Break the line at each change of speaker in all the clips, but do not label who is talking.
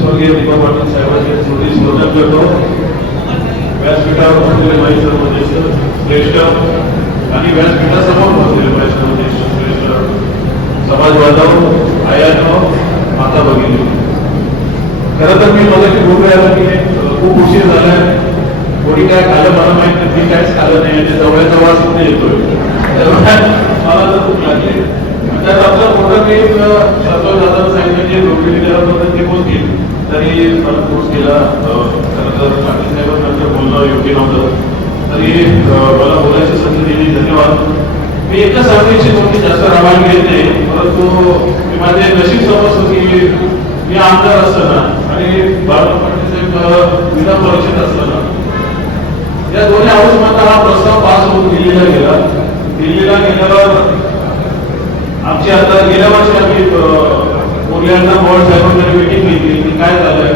स्वर्गीय पाटील साहेबांचे स्मरण करतो व्यासपीठावर बसलेले माई श्रेष्ठ आणि व्यासपीठासमोर बसलेले माई श्रेष्ठ समाज आयानो माता भगिनी खरं तर मी मला बोललो की खूप उशीर झालाय कोणी काय खाल्लं काहीच खाल्लं नाही आणि जवळचा वास कुठे येतोय मला तर खूप लागले त्यात आपलं मोठं काही सरकार दादा सांगितलं जे रोटी लिडराबद्दल ते बोलतील तरी मला कोर्स केला अं, खरं तर पाटील साहेबांनंतर बोलणं योग्य नव्हतं तरी मला बोलायची संधी दिली धन्यवाद मी एकच सांगू इच्छितो की जास्त रामायण घेते परंतु मी माझे नशीब समजतो की मी आमदार असताना आणि बाळा पाटील साहेब अं, हा प्रस्ताव पास होऊन दिल्लीला गेला. दिल्लीला गेल्यावर आमची आता गेल्या वर्षी आम्ही मुलांना बोर्ड साहेबांकडे मिटिंग घेतली. की काय झालंय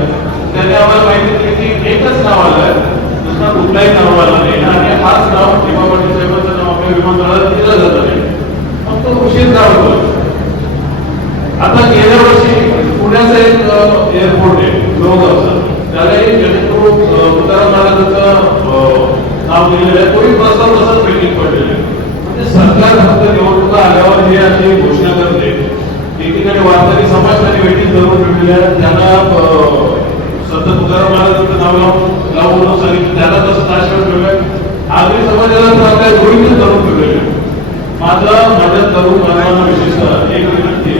त्याने आम्हाला माहिती दिली की एकच नाव आलंय दुसरा कुठलाही नाव आला नाही. आणि हाच नाव भीमा पाटील साहेबांचं नाव आपल्या विमानतळाला दिलं जात नाही. मग तो उशीर का आता गेल्या वर्षी पुण्याचा एक एअरपोर्ट आहे लोहगावचा. त्यालाही जयंतू तुकाराम महाराजांचं अं, नाव दिलेलं आहे तोही प्रस्ताव तसाच पेंडिंग पडलेला आहे. म्हणजे सरकार फक्त निवडणुका आल्यावर हे अशी घोषणा करते. एकीकडे वारकरी समाज त्यांनी वेटिंग धरून ठेवलेल्या त्यांना संत तुकाराम महाराजांचं नाव लावून लावून सांगितलं. त्याला तसं नाशवत ठेवलंय आगरी समाजाला तर आपल्या जोडीने धरून ठेवलेलं आहे. माझं माझ्या तरुण बांधवांना विशेषतः एक विनंती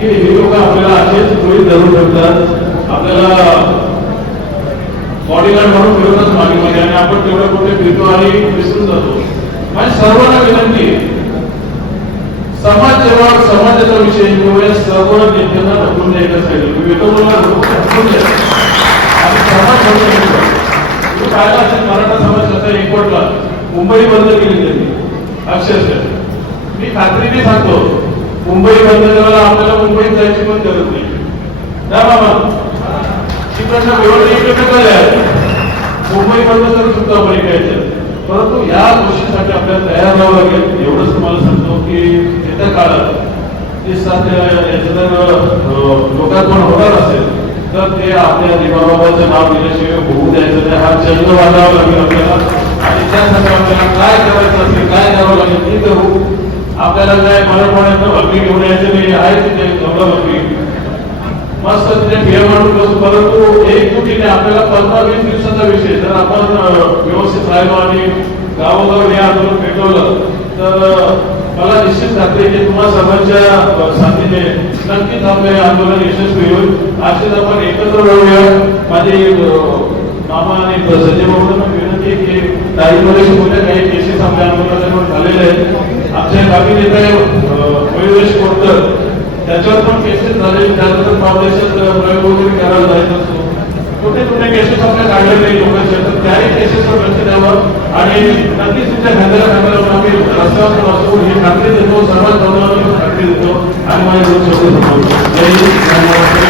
की हे लोक आपल्याला असेच गृहित धरून ठेवतात. आपल्याला बॉडीगार्ड म्हणून ठेवतात मागे आणि आपण तेवढे कुठे फिरतो आणि विसरून जातो. आणि सर्वांना विनंती समाज जेव्हा समाजाचा विषय येतो सर्व नेत्यांना ढकलून द्यायचा असेल विवेकानंदला ढकलून द्या. आणि समाज बंद पाहिला असेल मराठा समाज कसा एकवटला मुंबई बंद केली त्यांनी. अक्षरशः. मी खात्रीने सांगतो मुंबई बंद करायला आपल्याला मुंबईत जायची पण गरज नाही. ना बाबा. ही प्रश्न निवडणुकीकडे काय आहे मुंबई बंद करू सुद्धा अमेरिकेच्या परंतु या गोष्टीसाठी आपल्याला तयार राहावं लागेल. एवढंच तुम्हाला सांगतो की येत्या काळात ते सध्या याचं जर लोकार्पण होणार असेल तर ते आपल्या देवाबाबाचं नाव दिल्याशिवाय होऊ द्यायचं नाही. हा चंद वाढावा लागेल आपल्याला. आणि त्यासाठी आपल्याला काय करायचं असेल काय करावं लागेल ते करू. आपल्याला काय मराठवाड्यात भक्ती घेऊन यायचं नाही. आहे तिथे गौरव भक्ती मस्त तिथे बिया बसू. परंतु एकजुटीने आपल्याला पंधरा वीस दिवसाचा विषय जर आपण व्यवस्थित राहिलो आणि गावोगाव हे आंदोलन पेटवलं तर मला निश्चित खात्री की तुम्हा सर्वांच्या साथीने नक्कीच आपले आंदोलन यशस्वी होईल. असेच आपण एकत्र राहूया माझे मामा आणि संजय बाबूंना विनंती आहे की दाईमध्ये मोठ्या काही केसेस आपल्या आंदोलनात झालेले आहेत. आमच्या गावी नेते अं, मयुरेश त्याच्यावर पण केसेस झाले. त्यानंतर फाउंडेशन प्रयोग वगैरे करायला जायचं असतो. कुठे कुठे केसेस आपल्या काढले नाही लोकांच्या तर त्याही केसेसवर लक्ष द्यावं. आणि नक्कीच तुमच्या खात्याला खात्याला आम्ही रस्त्यावर पण असतो ही खात्री देतो. सर्वात जवळ खात्री देतो. आणि माझ्या दोन शब्द जय हिंद,